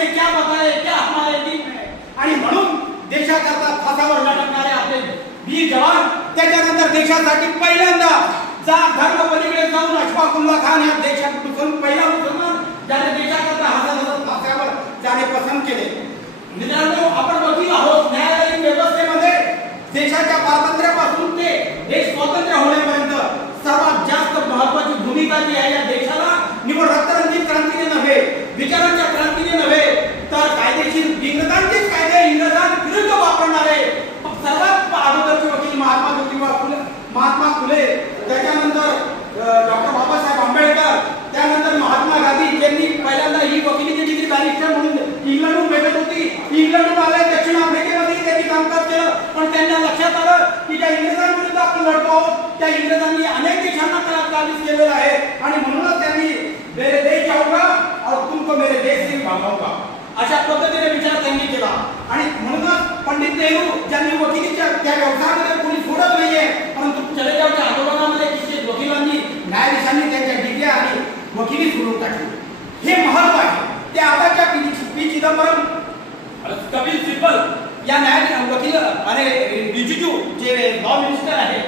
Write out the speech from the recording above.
से क्या बताए क्या हमारे दिन में. आणि म्हणून देशाकरता फासावर लटकणारे आपले वीर जवान त्याच्यानंतर देशासाठी पहिल्यांदा जात धर्म पलीकडे जाऊन अशफाकुल्ला खान या देशातून पहिला मुसलमान ज्याने देशाकरता हसत फासावर ज्याने पसंत केले. मित्रांनो, आपण वकील आहोत. न्यायालयीन व्यवस्थेमध्ये देशाच्या स्वातंत्र्यापासून ते देश स्वतंत्र होण्यापर्यंत सर्वात जास्त महत्त्वाची भूमिका जी आहे या देशाला निवड रक्तरंजित क्रांतीने नव्हे, विचारांच्या क्रांतीने नव्हे, तर कायदेशीर इंग्रजांचेच कायदे इंग्रजांविरुद्ध वापरणारे सर्वात अगोदरचे वकील महात्मा फुले, त्याच्यानंतर डॉक्टर बाबासाहेब आंबेडकर, त्यानंतर महात्मा गांधी यांनी पहिल्यांदा ही वकिलीची डिग्री बॅरिस्टर म्हणून इंग्लंडहून भेटत होती. इंग्लंडहून आले, दक्षिण आफ्रिकेमध्ये त्यांनी कामकाज केलं. पण त्यांना लक्षात आलं की ज्या इंग्रजांविरुद्ध आपण लढतो आहोत त्या इंग्रजांनी अनेक देशांना काबीज केलेलं आहे आणि म्हणूनच त्यांनी मेरे देश जाऊंगा और तुमको मेरे देश से भागाऊंगा अशा पद्धतीने विचार त्यांनी केला. आणि म्हणूनच पंडित नेहरू ज्यांनी वकिलीच्या त्या व्यवसायामध्ये कोणी सोडत नाहीये, परंतु चलेगावच्या आंदोलनामध्ये किती वकिलांनी न्यायाधीशांनी त्यांच्या डिग्र्या आणि वकिली सुरू टाकली. हे महत्व आहे. ते आताच्या पी चिदंबरम, कपिल सिब्बल या न्याय वकील आणि रिजिजू जे लॉ मिनिस्टर आहे